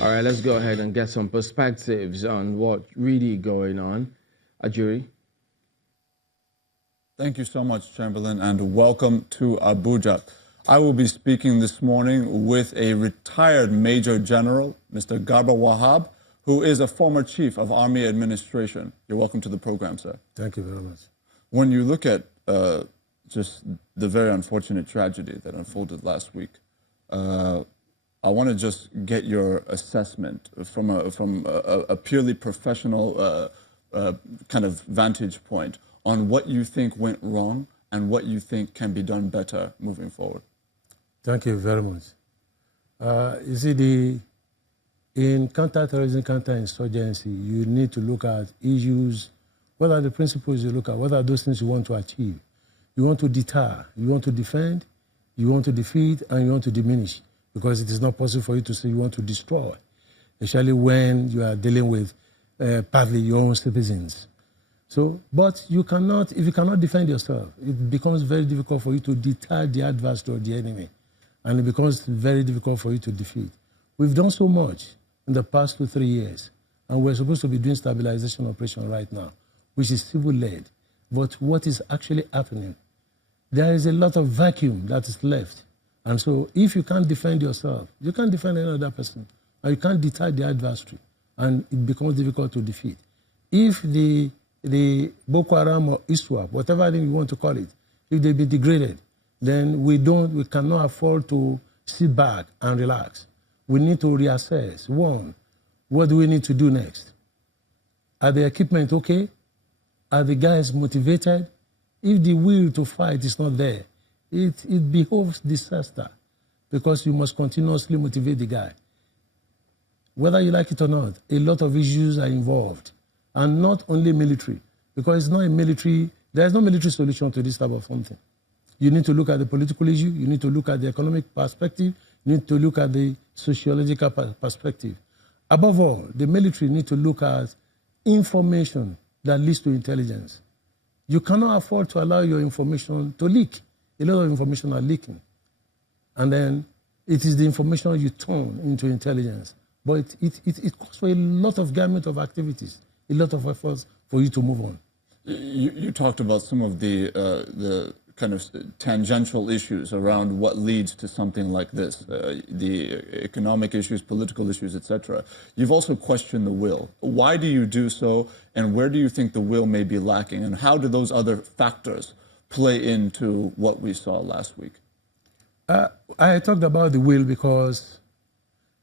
All right, let's go ahead and get some perspectives on what's really going on. Ajuri. Thank you so much, Chamberlain, and welcome to Abuja. I will be speaking this morning with a retired Major General, Mr. Garba Wahab, who is a former Chief of Army Administration. You're welcome to the program, sir. Thank you very much. When you look at just the very unfortunate tragedy that unfolded last week, I want to just get your assessment from a purely professional kind of vantage point on what you think went wrong and what you think can be done better moving forward. Thank you very much. You see, in counter-terrorism, counter-insurgency, you need to look at issues. What are the principles you look at? What are those things you want to achieve? You want to deter, you want to defend, you want to defeat, and you want to diminish, because it is not possible for you to say you want to destroy, especially when you are dealing with partly your own citizens. So, but you cannot, if you cannot defend yourself, it becomes very difficult for you to deter the adversary or the enemy, and it becomes very difficult for you to defeat. We've done so much in the past 2-3 years, and we're supposed to be doing stabilization operation right now, which is civil-led. But what is actually happening? There is a lot of vacuum that is left. And so if you can't defend yourself, you can't defend any other person, and you can't deter the adversary, and it becomes difficult to defeat. If the Boko Haram or ISWAP, whatever name you want to call it, if they be degraded, then we cannot afford to sit back and relax. We need to reassess. One, what do we need to do next? Are the equipment okay? Are the guys motivated? If the will to fight is not there, it behoves disaster, because you must continuously motivate the guy. Whether you like it or not, a lot of issues are involved, and not only military, because it's not a military, there's no military solution to this type of something. You need to look at the political issue, you need to look at the economic perspective, you need to look at the sociological perspective. Above all, the military need to look at information that leads to intelligence. You cannot afford to allow your information to leak. A lot of information are leaking. And then it is the information you turn into intelligence. But it calls for a lot of gamut of activities, a lot of efforts for you to move on. You talked about some of the kind of tangential issues around what leads to something like this, the economic issues, political issues, etc. You've also questioned the will. Why do you do so, and where do you think the will may be lacking, and how do those other factors play into what we saw last week? I talked about the will because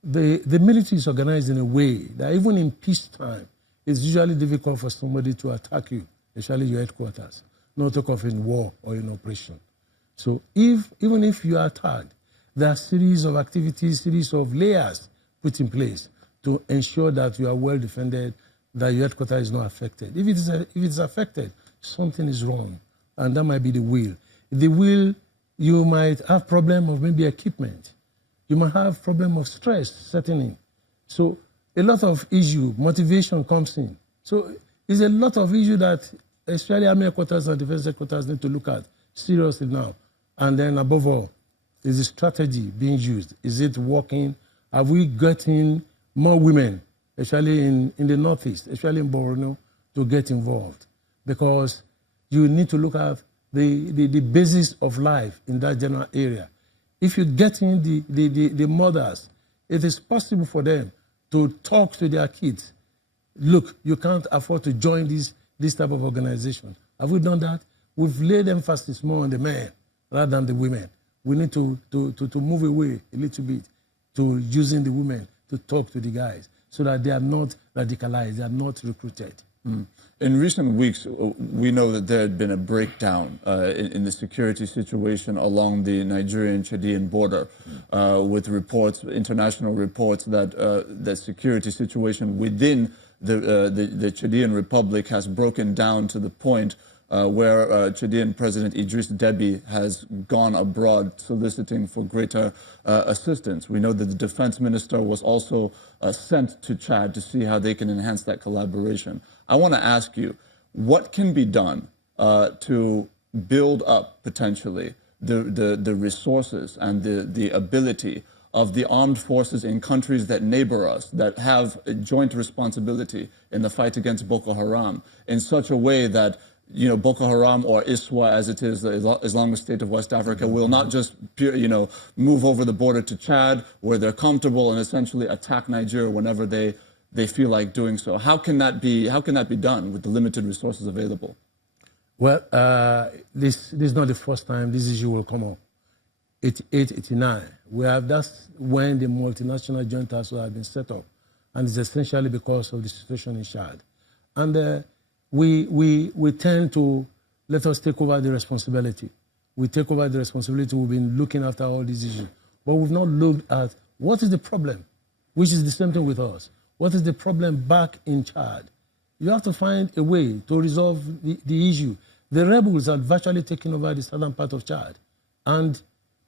the military is organized in a way that even in peacetime, it's usually difficult for somebody to attack you, especially your headquarters. Not talk of in war or in operation. So even if you are attacked, there are a series of activities, series of layers put in place to ensure that you are well defended, that your headquarters is not affected. If it is affected, something is wrong, and that might be the will. The will, you might have problem of maybe equipment. You might have problem of stress setting in. So a lot of issue, motivation comes in. So it's a lot of issue that especially Army headquarters and Defense headquarters need to look at seriously now. And then above all, is the strategy being used? Is it working? Are we getting more women, especially in the Northeast, especially in Borno, to get involved? Because you need to look at the basis of life in that general area. If you get in the mothers, it is possible for them to talk to their kids. Look, you can't afford to join this type of organization. Have we done that? We've laid emphasis more on the men rather than the women. We need to move away a little bit to using the women to talk to the guys so that they are not radicalized, they are not recruited. Mm. In recent weeks, we know that there had been a breakdown in the security situation along the Nigerian-Chadian border, with reports, international reports, that the security situation within the Chadian Republic has broken down to the point where Chadian President Idris Deby has gone abroad soliciting for greater assistance. We know that the defense minister was also sent to Chad to see how they can enhance that collaboration. I want to ask you, what can be done to build up potentially the resources and the ability of the armed forces in countries that neighbor us, that have a joint responsibility in the fight against Boko Haram, in such a way that Boko Haram, or ISWA as it is, the Islamic State of West Africa, will not just move over the border to Chad, where they're comfortable, and essentially attack Nigeria whenever they feel like doing so. How can that be done with the limited resources available? Well, this is not the first time this issue will come up. 88, 89, that's when the multinational joint task force has been set up, and it's essentially because of the situation in Chad. And we tend to let us take over the responsibility. We take over the responsibility. We've been looking after all these issues, but we've not looked at what is the problem, which is the same thing with us. What is the problem back in Chad? You have to find a way to resolve the issue. The rebels are virtually taking over the southern part of Chad. And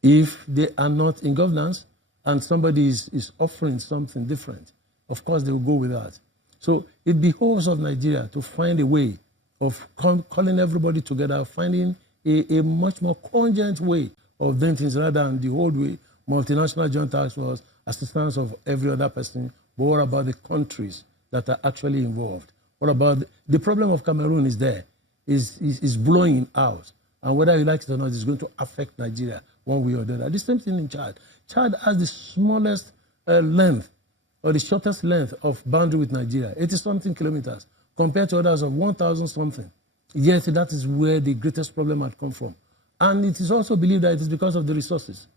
if they are not in governance and somebody is offering something different, of course they will go with that. So it behoves of Nigeria to find a way of calling everybody together, finding a much more congent way of doing things rather than the old way, multinational joint task force, assistance of every other person. But what about the countries that are actually involved? What about the problem of Cameroon is there, is blowing out. And whether you like it or not, it's going to affect Nigeria one way or the other. The same thing in Chad. Chad has the smallest length or the shortest length of boundary with Nigeria, 80-something kilometers, compared to others of 1,000-something. Yet that is where the greatest problem had come from. And it is also believed that it is because of the resources.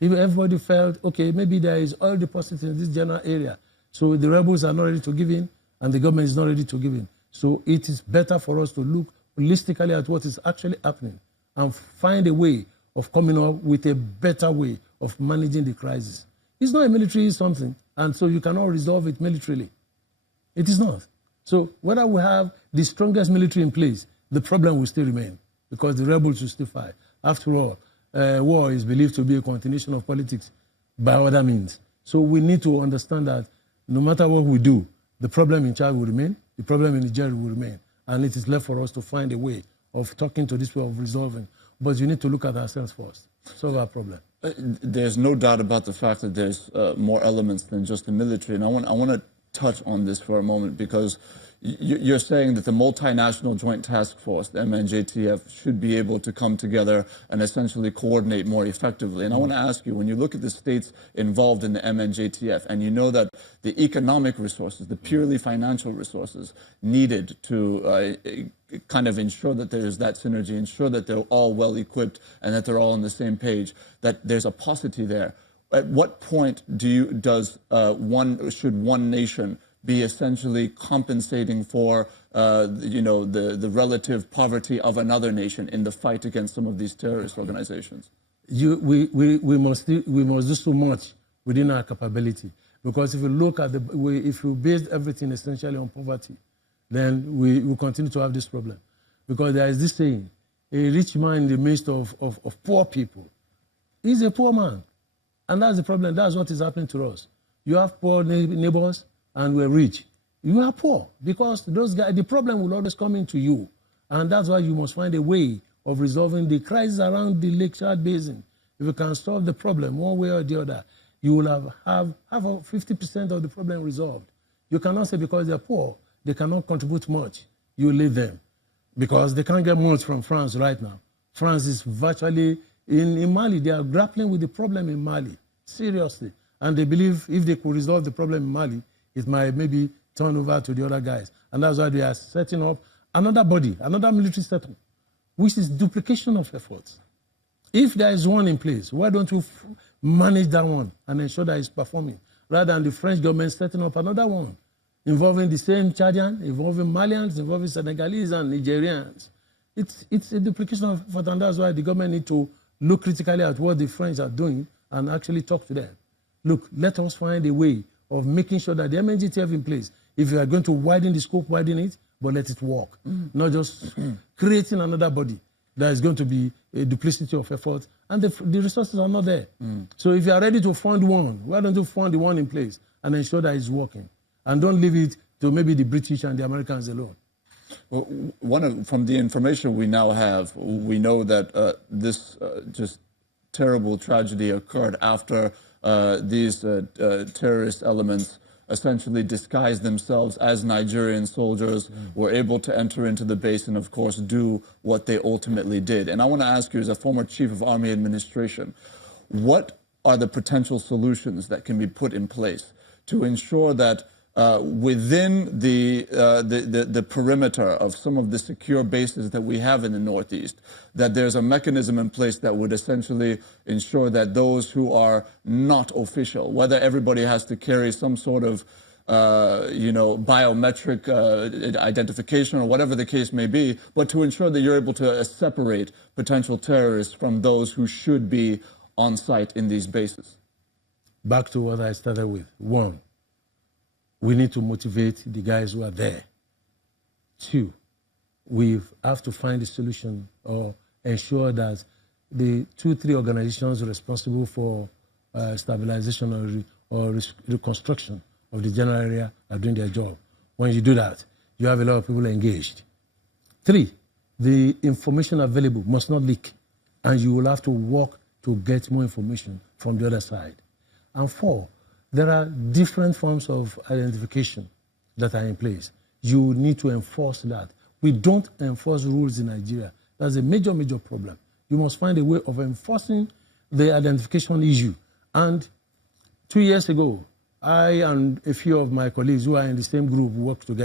Everybody felt, okay, maybe there is oil deposit in this general area, so the rebels are not ready to give in, and the government is not ready to give in. So it is better for us to look holistically at what is actually happening and find a way of coming up with a better way of managing the crisis. It's not a military something, and so you cannot resolve it militarily. It is not. So whether we have the strongest military in place, the problem will still remain because the rebels will still fight. After all, war is believed to be a continuation of politics by other means. So we need to understand that no matter what we do, the problem in Chad will remain, the problem in Nigeria will remain, and it is left for us to find a way of talking to this people, of resolving. But you need to look at ourselves first, solve our problem. There's no doubt about the fact that there's more elements than just the military, and I want to touch on this for a moment because you're saying that the multinational joint task force, the MNJTF, should be able to come together and essentially coordinate more effectively. And I want to ask you, when you look at the states involved in the MNJTF, and you know that the economic resources, the purely financial resources needed to kind of ensure that there's that synergy, ensure that they're all well equipped and that they're all on the same page, that there's a paucity there. At what point should one nation be essentially compensating for the relative poverty of another nation in the fight against some of these terrorist organizations? We must do so much within our capability, because if you look at if you base everything essentially on poverty, then we will continue to have this problem. Because there is this saying, a rich man in the midst of poor people is a poor man. And that's the problem. That's what is happening to us. You have poor neighbors, and we're rich. You are poor because those guys, the problem will always come into you. And that's why you must find a way of resolving the crisis around the Lake Chad Basin. If you can solve the problem one way or the other, you will have 50% of the problem resolved. You cannot say because they're poor, they cannot contribute much. You leave them because they can't get much from France right now. France is virtually, in Mali, they are grappling with the problem in Mali, seriously. And they believe if they could resolve the problem in Mali, it might maybe turn over to the other guys. And that's why they are setting up another body, another military setup, which is duplication of efforts. If there is one in place, why don't you manage that one and ensure that it's performing, rather than the French government setting up another one, involving the same Chadian, involving Malians, involving Senegalese and Nigerians. It's a duplication of effort, and that's why the government need to look critically at what the French are doing and actually talk to them. Look, let us find a way of making sure that the MNJTF in place, if you are going to widen the scope, widen it, but let it work. Not just creating another body that is going to be a duplicity of effort, and the resources are not there. So if you are ready to fund one, why don't you fund the one in place and ensure that it's working? And don't leave it to maybe the British and the Americans alone. Well, from the information we now have, we know that this just terrible tragedy occurred after these terrorist elements essentially disguised themselves as Nigerian soldiers, were able to enter into the base and, of course, do what they ultimately did. And I want to ask you, as a former chief of army administration, what are the potential solutions that can be put in place to ensure that within the perimeter of some of the secure bases that we have in the Northeast, that there's a mechanism in place that would essentially ensure that those who are not official, whether everybody has to carry some sort of biometric identification or whatever the case may be, but to ensure that you're able to separate potential terrorists from those who should be on site in these bases. Back to what I started with. One, we need to motivate the guys who are there. Two, we have to find a solution or ensure that the 2-3 organizations responsible for stabilization or reconstruction of the general area are doing their job. When you do that, you have a lot of people engaged. 3, the information available must not leak, and you will have to work to get more information from the other side. And 4, there are different forms of identification that are in place. You need to enforce that. We don't enforce rules in Nigeria. That's a major, major problem. You must find a way of enforcing the identification issue. And 2 years ago, I and a few of my colleagues who are in the same group worked together.